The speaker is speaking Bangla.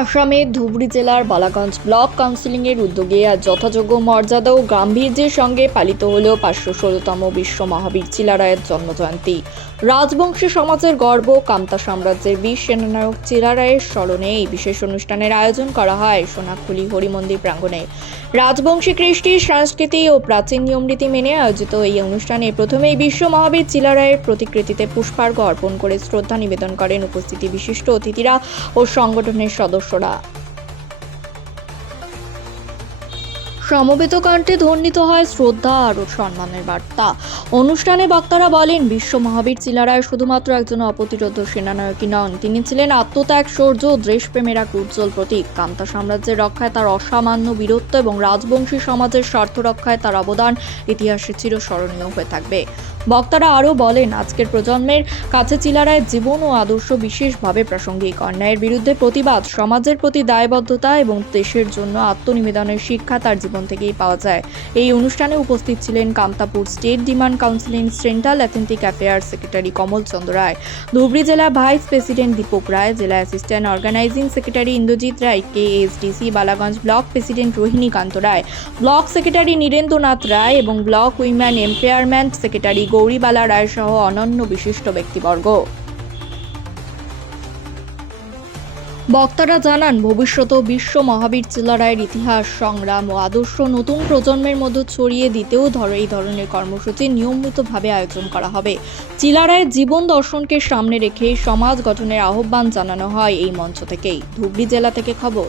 আসামে ধুবড়ী জেলার বালাগঞ্জ ব্লক কাউন্সিলের উদ্যোগে আজ যথাযোগ্য মর্যাদা ও গাম্ভীর্যের সঙ্গে পালিত হল 516তম বিশ্ব মহাবীর চিলারায়ের জন্মজয়ন্তী। রাজবংশী সমাজের গর্ব কামতা সাম্রাজ্যের বীর সেনানায়ক চিলারায়ের স্মরণে এই বিশেষ অনুষ্ঠানের আয়োজন করা হয় সোনাখুলি হরিমন্দির প্রাঙ্গণে। রাজবংশী কৃষ্টি সংস্কৃতি ও প্রাচীন নিয়মনীতি মেনে আয়োজিত এই অনুষ্ঠানে প্রথমেই বিশ্ব মহাবীর চিলারায়ের প্রতিকৃতিতে পুষ্পার্ঘ্য অর্পণ করে শ্রদ্ধা নিবেদন করেন উপস্থিত বিশিষ্ট অতিথিরা ও সংগঠনের সদস্যরা। সমবেত কণ্ঠে ধ্বনিত হয় শ্রদ্ধা আর সম্মানের বার্তা। অনুষ্ঠানে বক্তারা বলেন, বিশ্ব মহাবীর চিলারায় শুধুমাত্র একজন অপ্রতিরোধ্য সেনানায়কই নন, তিনি ছিলেন আত্মত্যাগ, শৌর্য ও দেশপ্রেমের এক উজ্জ্বল প্রতীক। কামতা সাম্রাজ্যের রক্ষায় তার অসামান্য বীরত্ব এবং রাজবংশী সমাজের স্বার্থ রক্ষায় তার অবদান ইতিহাসে চিরস্মরণীয় হয়ে থাকবে। বক্তারা আরও বলেন, আজকের প্রজন্মের কাছে চিলারায়ের জীবন ও আদর্শ বিশেষভাবে প্রাসঙ্গিক। অন্যায়ের বিরুদ্ধে প্রতিবাদ, সমাজের প্রতি দায়বদ্ধতা এবং দেশের জন্য আত্মনিবেদনের শিক্ষা তার জীবন থেকেই পাওয়া যায়। এই অনুষ্ঠানে উপস্থিত ছিলেন Kamatapur state demand council central authentic affairs secretary Kamal Chandra Roy, Dhubri জেলা ভাইস প্রেসিডেন্ট দীপক রায়, জেলা assistant organising secretary Indrajit Roy, KSDC Balaganj block president Rohinikanta Roy, block secretary Nirendranath Roy এবং block women empowerment secretary Gouribala Roy সহ অনন্য বিশিষ্ট ব্যক্তিবর্গ। বক্তারা জানান, ভবিষ্যতেও বিশ্ব মহাবীর চিলারায়ের ইতিহাস, সংগ্রাম ও আদর্শ নতুন প্রজন্মের মধ্যে ছড়িয়ে দিতেও এই ধরনের কর্মসূচি নিয়মিতভাবে আয়োজন করা হবে। চিলারায়ের জীবন দর্শনকে সামনে রেখে সমাজ গঠনের আহ্বান জানানো হয় এই মঞ্চ থেকেই। ধুবড়ী জেলা থেকে খবর।